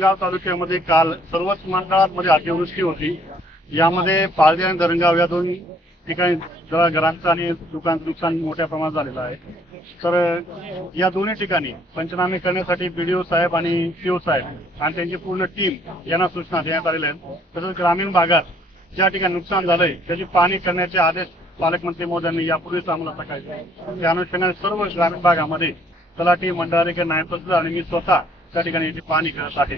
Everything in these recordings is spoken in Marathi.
धरणगाव तालुक्यामध्ये काल सर्वच मंडळांमध्ये अतिवृष्टी होती। यामध्ये पाळजे आणि धरणगाव या दोन ठिकाणी घरांचं आणि दुकानांचं नुकसान मोठ्या प्रमाणात झालेलं आहे। तर या दोन्ही ठिकाणी पंचनामे करण्यासाठी बीडीओ साहेब आणि पीओ साहेब आणि त्यांची पूर्ण टीम यांना सूचना देण्यात आलेल्या आहेत। तसंच ग्रामीण भागात ज्या ठिकाणी नुकसान झालंय त्याची पाहणी करण्याचे आदेश पालकमंत्री महोदयांनी यापूर्वीच आम्हाला सकाळी त्या अनुषंगाने सर्व ग्रामीण भागामध्ये तलाठी, मंडळाधिकारी, नायब तहसीलदार आणि मी स्वतः त्या ठिकाणी याची पाहणी करत आहे।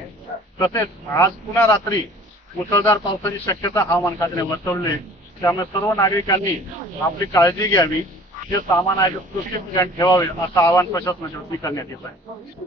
तसेच आज पुन्हा रात्री मुसळधार पावसाची शक्यता हवामान खात्याने वर्तवली, त्यामुळे सर्व नागरिकांनी आपली काळजी घ्यावी, जे सामान आहे ते सुरक्षित ठिकाणी ठेवावे असं आवाहन प्रशासनाच्या वतीने करण्यात येत आहे।